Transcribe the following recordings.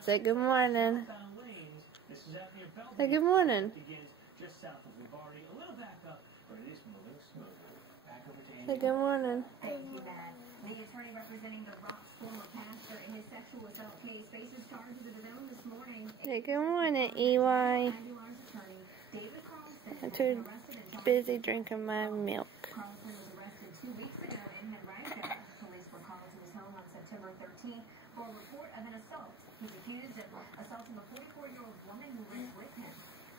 Say good morning. Say good morning. Say good morning. The attorney representing the Rock's former pastor in his sexual assault case faces charges of his own this morning. Say good morning, EY. I'm too busy drinking my milk. Carlson was arrested 2 weeks ago in Henrico. Police were called to his home on September 13th for a report of an assault. He's accused of assaulting a 44-year-old woman who lived with him.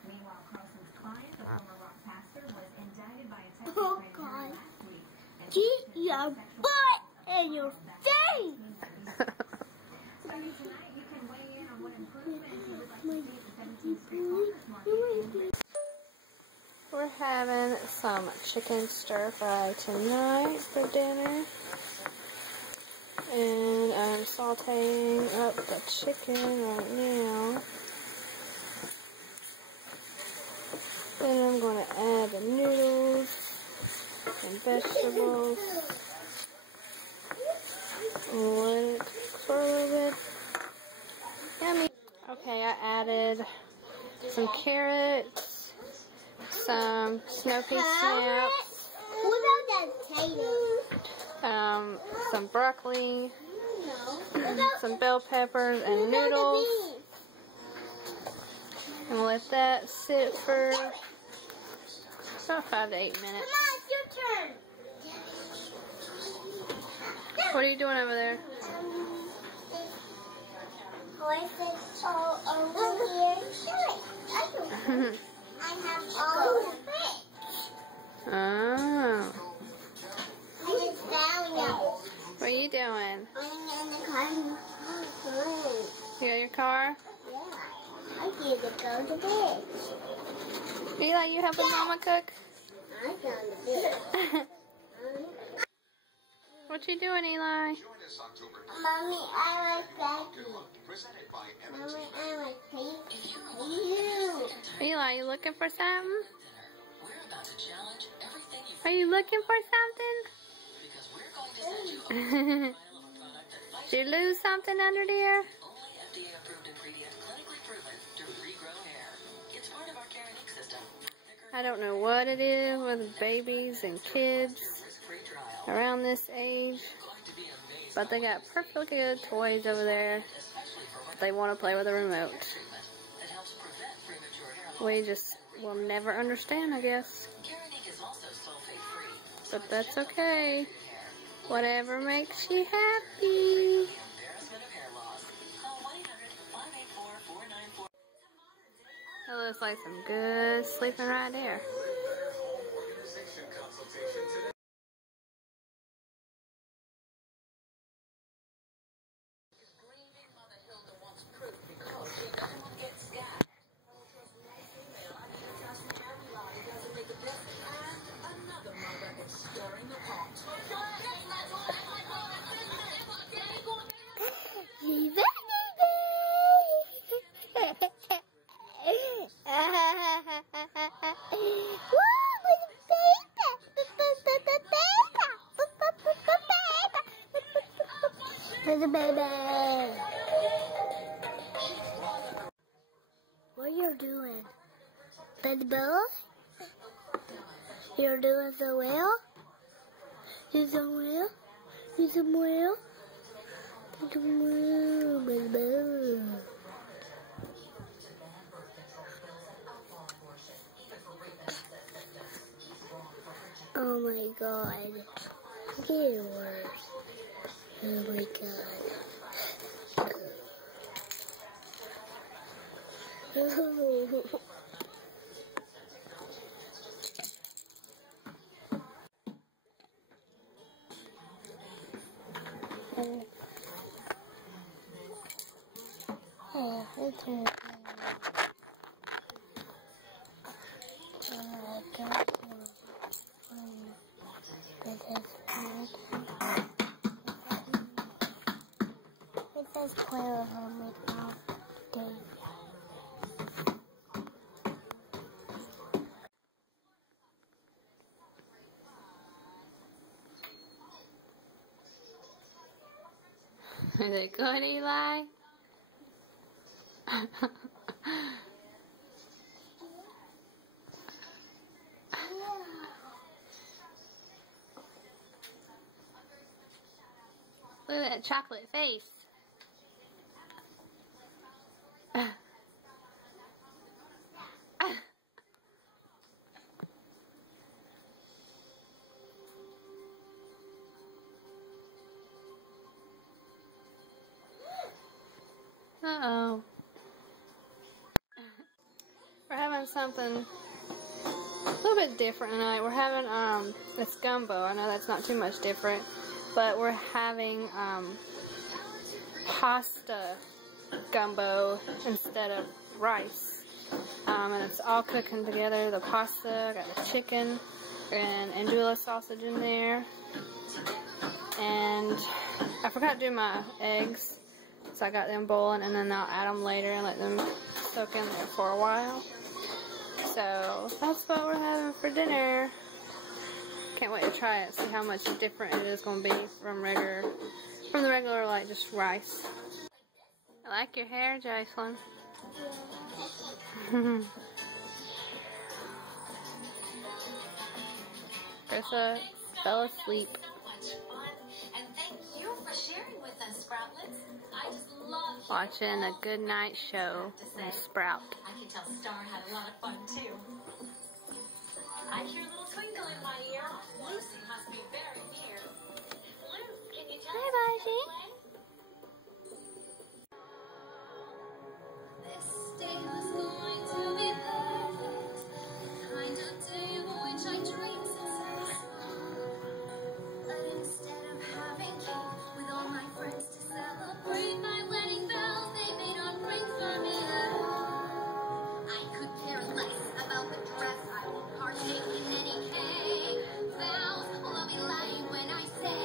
Meanwhile, Carlson's client, the former Rock pastor, was indicted by a Texas grand jury last week. Keep your butt in your face! So tonight you can weigh in on what improvements you would like to see at the 17th Street Farmers Market. We're having some chicken stir fry tonight for dinner. And I'm sauteing up the chicken right now. Then I'm going to add the noodles and vegetables. And let it cook for a little bit. Yummy. Okay, I added some carrots, some snow pea snaps, What about that potato? some broccoli, some bell peppers, and noodles. And let that sit for about 5 to 8 minutes. Come on, it's your turn. What are you doing over there? Horses all over here. I have all the fish. Oh. I just found them. What are you doing? I'm in the car. You got your car? Yeah. I need to go to bed. Eli, you helping Mama cook? I found the bed. What you doing, Eli? Mommy, I like Becky. Mommy, I like Becky. Eli, you looking for something? Are you looking for something? Did you lose something under there? I don't know what it is with babies and kids around this age, but they got perfectly good toys over there. They want to play with a remote. We just will never understand, I guess. But that's okay. Whatever makes you happy. That looks like some good sleeping right there. There's a baby. What you doing? Baby boy? You're doing so well? You so well? You so well? You so well, baby boy. Oh my god. It's getting worse. Oh my god. Oh. Oh, it's okay. Oh my god. It says Quail home with mouth game. Is it good, Eli? Look at that chocolate face. Uh-oh. We're having something a little bit different tonight. We're having this gumbo. I know that's not too much different, but we're having pasta gumbo instead of rice. And it's all cooking together. The pasta, got the chicken and andouille sausage in there. And I forgot to do my eggs, so I got them boiling, and then I'll add them later and let them soak in there for a while. So that's what we're having for dinner. Can't wait to try it, see how much different it is going to be from the regular like just rice. I like your hair, Jacelyn. Krista fell asleep. Watching a good night show in Sprout. I can tell Star had a lot of fun too. I hear a little twinkle in my ear. Lucy must be very near. Luke, can you tell Hi, us Baji. this day was going to be perfect. The kind of day of which I dreamed since I was small. But instead of having cake with all my friends to celebrate my wedding bells, they may not ring for me at all. I could care less about the dress. I won't partake in any cake. Bells will be lying when I say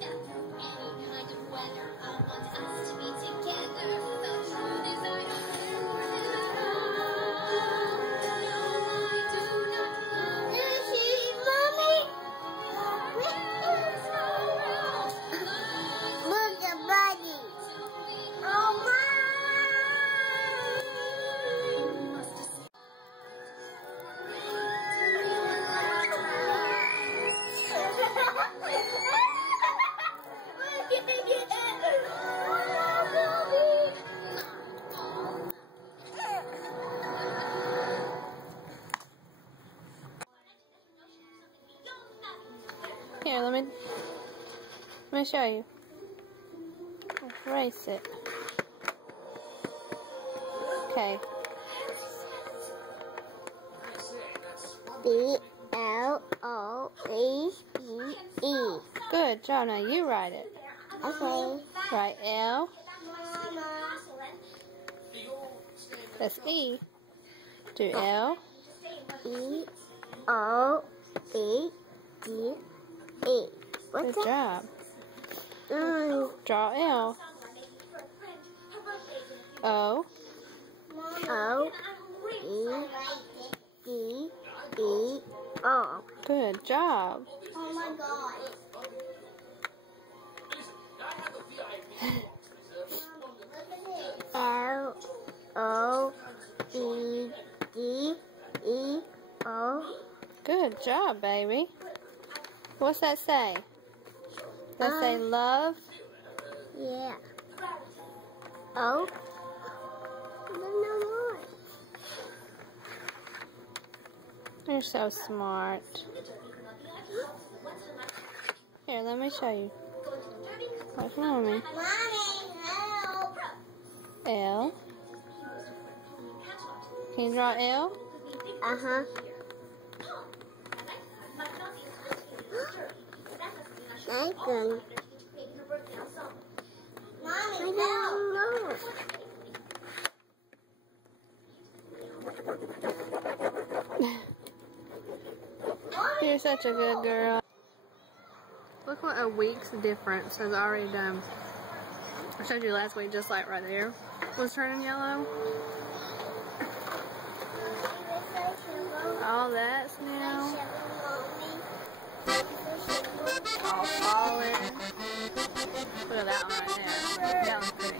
that through any kind of weather, I want us to be together. The truth is I don't care at all. No, I do not love Mommy, you. look at Buddy. Oh, Mom. Here, let me show you. Erase it. Okay. B-L-O-E-E. Good job. Now you write it. Okay. Write L. That's E. Do L. E-O-E-E. What's Good that? job. Draw L. O. O-E-E-E-O. Good job. Oh my God. L-O-E-D-E-O. Good job, baby. What's that say? Does that say love? Yeah. O. There's no more. You're so smart. Here, let me show you. Watch Mommy. Mommy, help. L. Can you draw L? Uh-huh. I can. Mommy, help. You're such a good girl. Look what a week's difference has already done. I showed you last week, just like right there was turning yellow. All that's now all falling. Look at that one right there. That one's pretty.